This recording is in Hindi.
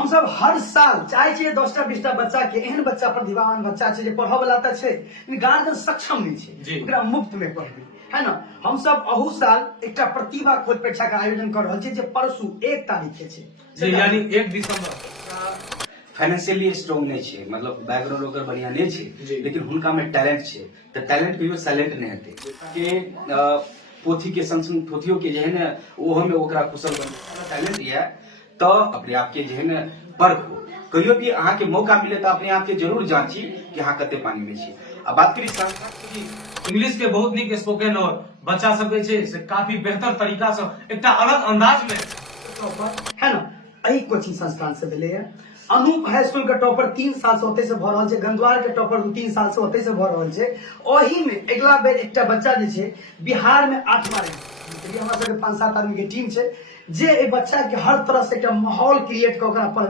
हम सब हर साल चाहे छे 10टा 20टा बच्चा के एहन बच्चा प्रतिभावान बच्चा छे जे पढ़े वाला त छे गार्जियन सक्षम नहीं छे ओकरा मुफ्त में पढ़बी है ना। हम सब अहू साल एकटा प्रतिभा खोज परीक्षा का आयोजन कर रहल छी जे परसू 1 तारीख के छे यानी 1 दिसंबर। फाइनेंशियली स्ट्रांग नहीं छे, मतलब बैकग्राउंड ओकर बढ़िया नहीं छे, लेकिन हुनका में टैलेंट छे। तो टैलेंट कहियो साइलेंट नहीं हेते के पोथी के संग पोथियों के जे है ना ओहो में ओकरा कुशल बने टैलेंट ये तो अपने आप के जे है ना परखो कहियो भी अहाँ के मौका मिले तो अपने आप के जरूर जांची कि अहाँ कते पानी में छी। अब बात करी इंग्लिश के बहुत निक स्पोकन और बच्चा सब छे से काफी बेहतर तरीका से एकटा अलग अंदाज में है ना। एही कोचिंग संस्थान से मिले है। अनूप हाई स्कूल के टॉपर 3 साल से होते से भ रहल छे, गंदवार के टॉपर 3 साल से होते से भ रहल छे। ओही में अगला बेर एकटा बच्चा जे छे बिहार में 8 बार हमरा सबके 5-7 आदमी के टीम छे जे ए बच्चा के हर तरह से एकटा माहौल क्रिएट क ओकरा